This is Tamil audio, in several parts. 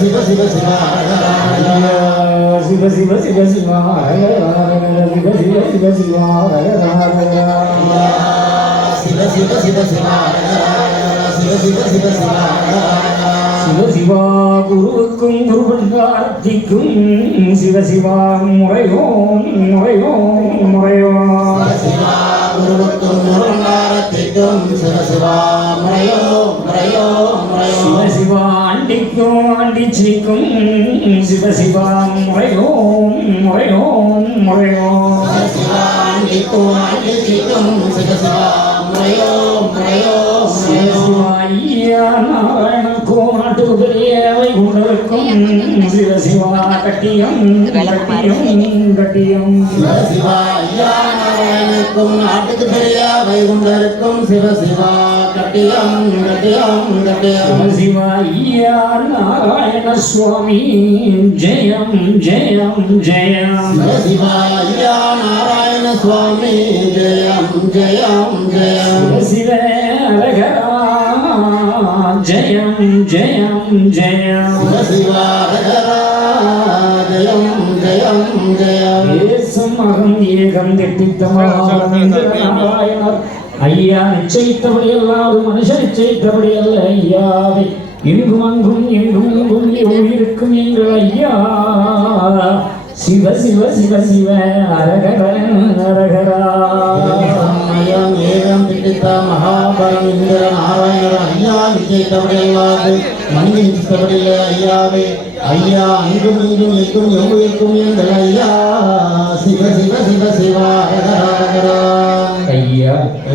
சிவ சிவ சிவ சிவா சிவ சிவ சிவ சிவா சிவ சிவ சிவ சிவா சிவ சிவ சிவ சிவா சிவ சிவ சிவ சிவா சிவ சிவ சிவசிவா குருவுக்கும் குருபண்டார்த்திக்கும் சிவசிவா முறையோம் முறையோம் முறையோம் குருவுக்கும் குருபண்டார்த்திக்கும் சிவசிவா முறையோம் முறையோம் சிவசிவா ஆண்டிக்கும் ஆண்டிச்சிக்கும் சிவசிவா முறையோம் முறையோம் முறையோம் சிவசிவா ஆண்டிக்கும் ஆண்டிச்சிக்கும் சிவசிவா முறையோம் நாட்டுபதியாவை உங்களுக்கும் சிவ சிவா கட்டியம் கட்டியம் கட்டியம் சிவ நாட்டுக்கு பெரியா வைகுண்டருக்கும் சிவ சிவா கட்டியம் கட்டியம் கட்டியம் சிவ ஐயா நாராயண சுவாமி ஜெயம் ஜெயம் ஜெயம். சிவ சிவா ஐயா நாராயண சுவாமி ஜெயம் ஜெயம் ஜெயம் சிவ ஜெயம் ஜெயம். ஜெயம் சிவ சிவா ஹரஹரா, ஜெயம் ஜெயம் ஜெயம் ஏசம் அகம் ஏகம் நாராயணர் ஐயா நிச்சயித்தபடி அல்லாது மனுஷன் நிச்சயித்தபடி அல்ல ஐயாவை. எங்கும் அங்கும் எங்கும் எங்கும் இருக்கும் எங்கள் ஐயா. சிவ சிவ சிவ சிவ அரகர. அரகரா ಪಂಡಿತ ಮಹಾಪರಂ ಇಂದ್ರ ನಾರಾಯಣರ ஐயா நிச்சயித்தபடியல்லாது மனிதன் நிச்சயித்தபடியில்லை ஐயாவே ஐயா அங்கும் இங்கும் எங்கும் எங்கும் எங்கள் ஐயா.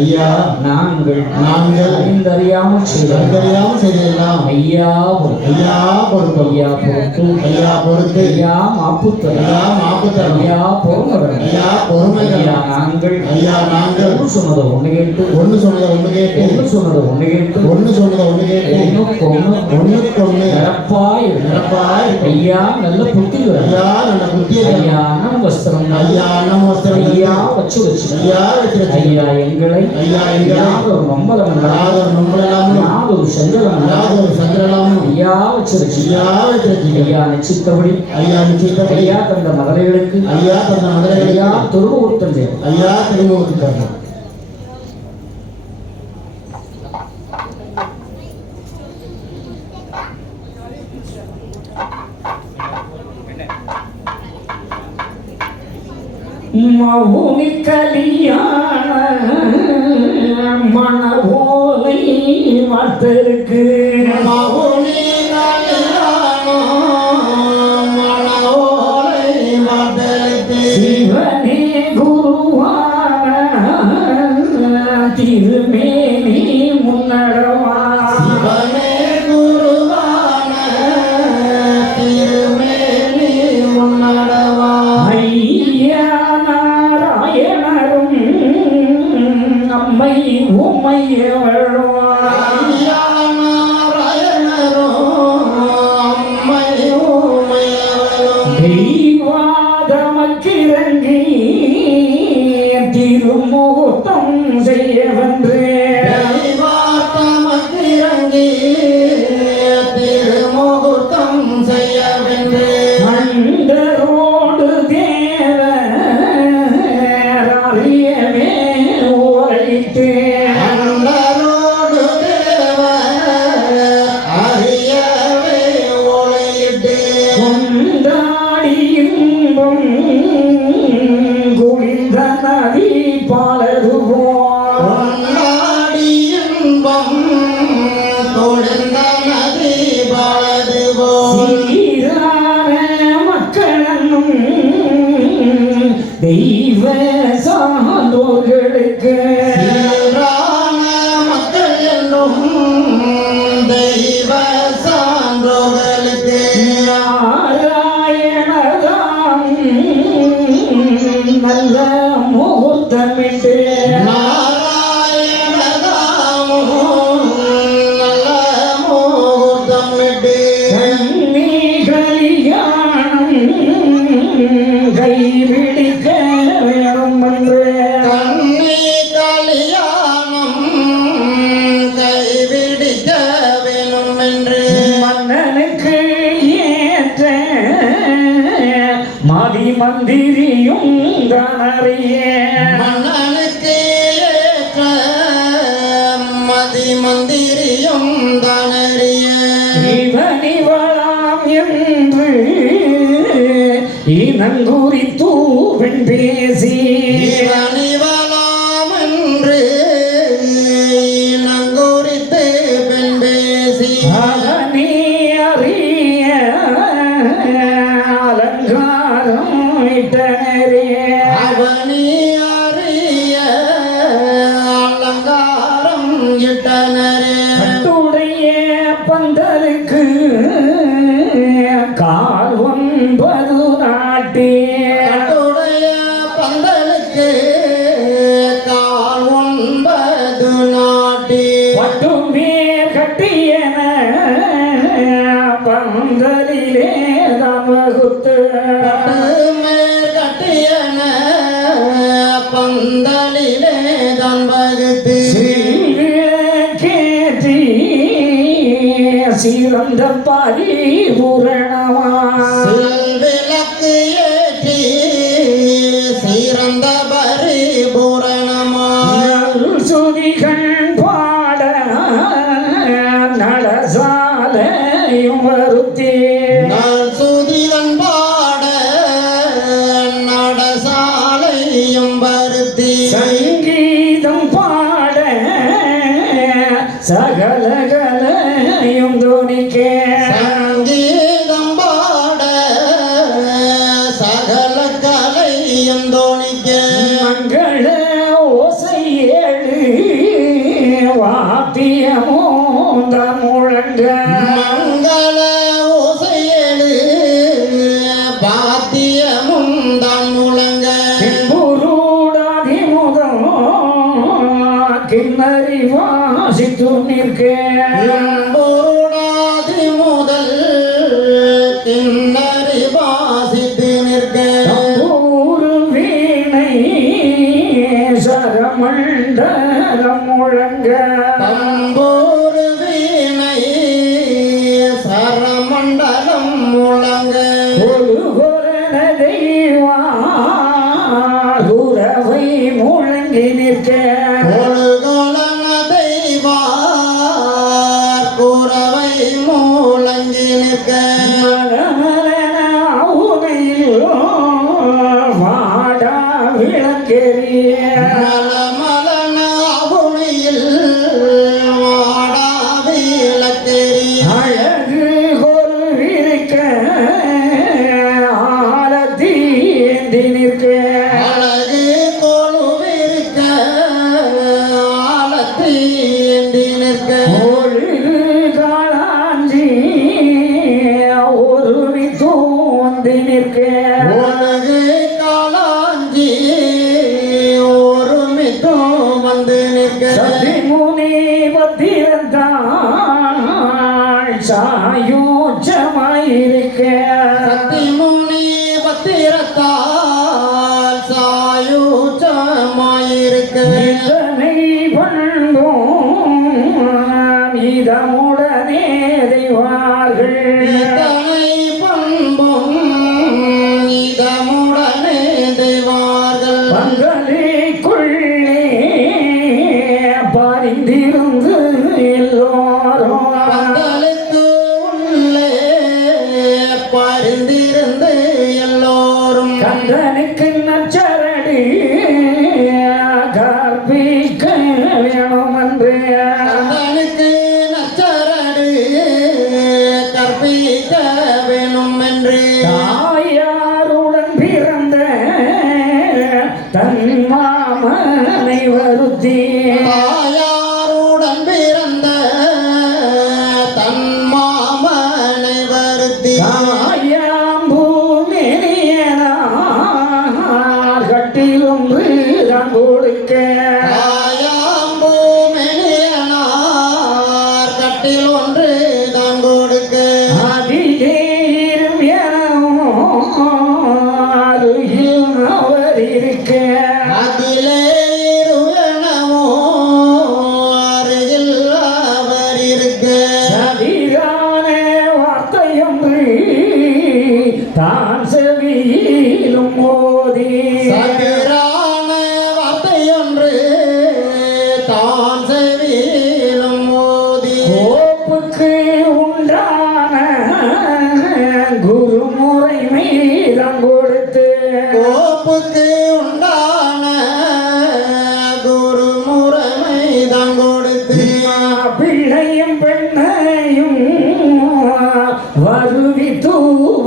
ஐயா நாங்கள் நாங்கள் அறிந்தறியாமல் செய்தோம். அறிந்தறியாமல் செய்தெல்லாம் ஐயா பொறுப்பு ஐயா பொறுப்பு ஐயா பொறுத்து. ஐயா பொறுத்து. ஐயா மாப்புத்தர் ஐயா மாப்புத்தரம். ஐயா பொறுமகன் ஐயா பொறுமை ஐயா நாங்கள். ஐயா நாங்கள். ஒன்று சொன்னதை ஒன்று கேட்டு. ஒன்று சொன்னதை ஒன்று கேட்டு. ஒன்று சொன்னதை ஒன்று கேட்டு. ஒன்று சொன்னதை ஒன்று கேட்டு. ஒன்றுக்கு ஒன்று ஒன்றுக்கு ஒன்று நிரப்பாய். நிரப்பாய். ஐயா நல்ல புத்தி ஐயா நல்ல புத்தியை ஐயா அண்ணன் வஸ்திரம். ஐயா அன்னம் வஸ்திரம். ஐயா வச்சு வச்சு. ஐயா ஐயா எங்களை అయ్యా నాకు మమ్మలము నాదు మమ్మలము నాదు చంద్రలము నాదు చంద్రలము ஐயா வச்சிருக்கு ஐயா வச்சிருக்கு ஐயா நிச்சயத்தபடி. ஐயா நிச்சயத்தபடி. ஐயா தந்த மதுரைகளுக்கு ஐயா தந்த மதுரை ஐயா துருவூர்த்தம் ஐயா மவுனி கல்யாண மன ஓலை வார்த்தருக்கு ஈ நங்கூரி தூவெண் பேசி. കെട്ടിയന പന്തലിലെ തമകുത്ത് കെട്ടിയന പന്തലിലെ തമ്പകുത്ത് ശീലന്ത പരിപുറ தன்மாமனை வருத்தே.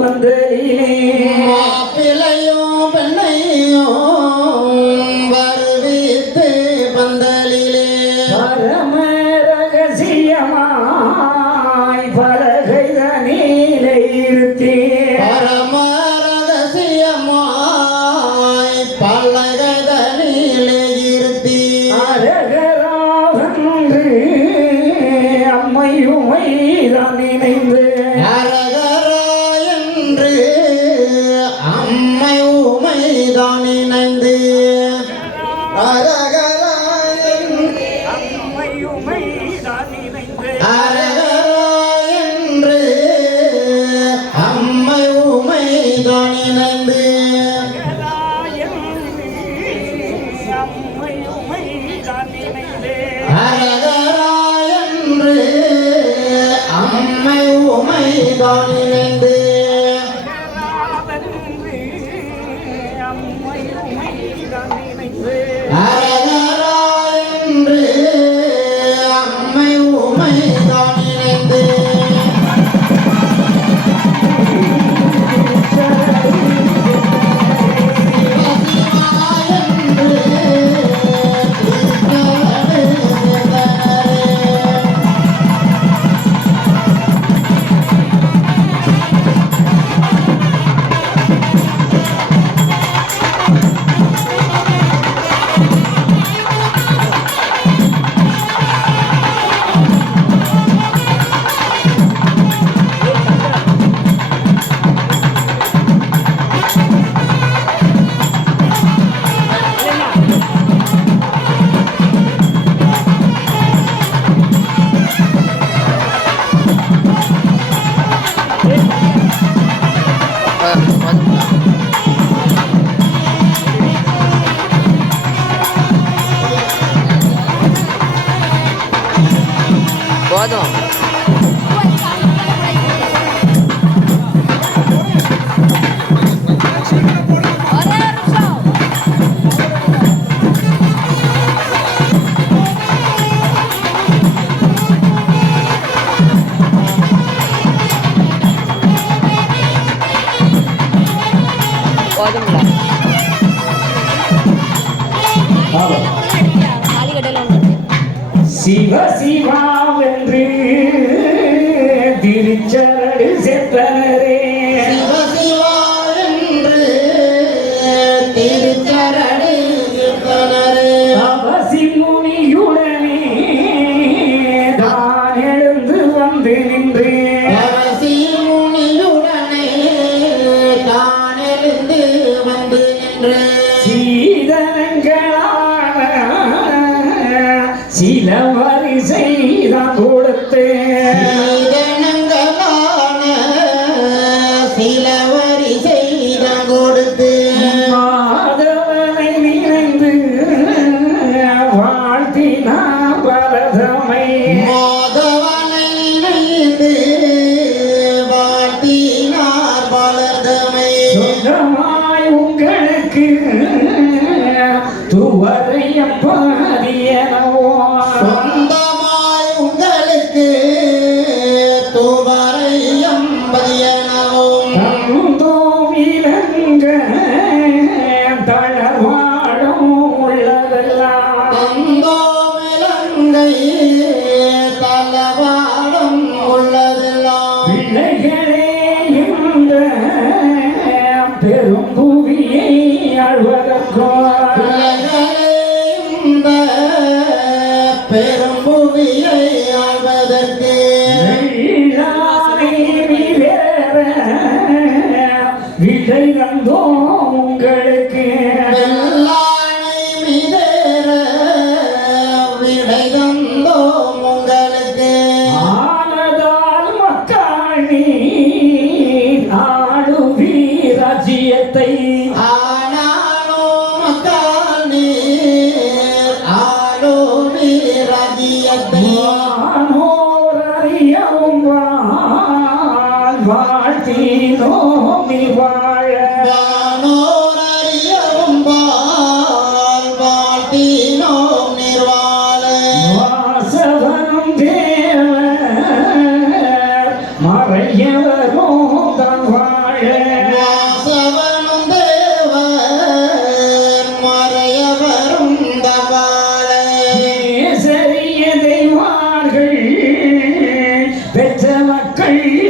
வருவித்து இணைந்து அரகரா உமைதான் Mano. உங்களுக்கு வாழ்த்தினோமி வாழ.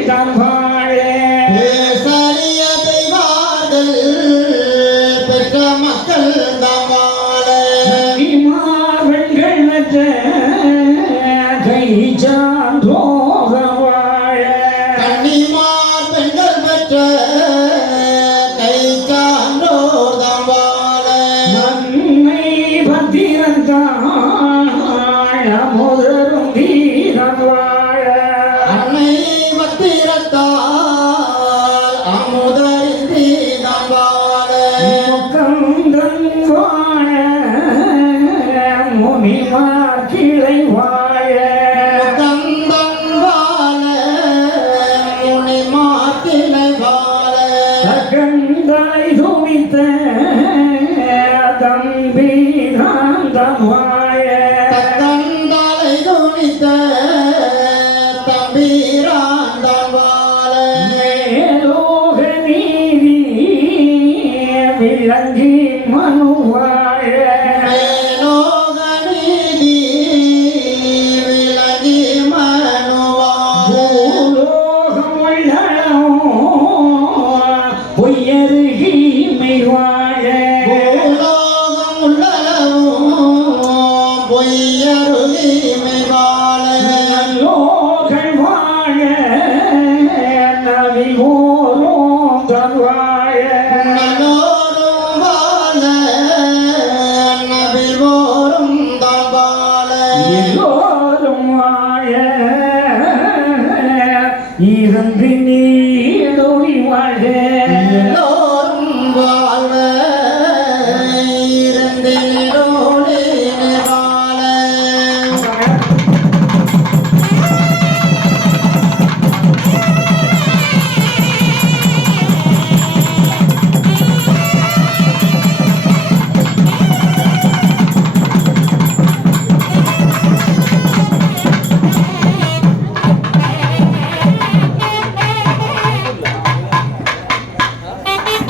ডান ঘর வாழ இருந்தி நீடோடி வாழ்க.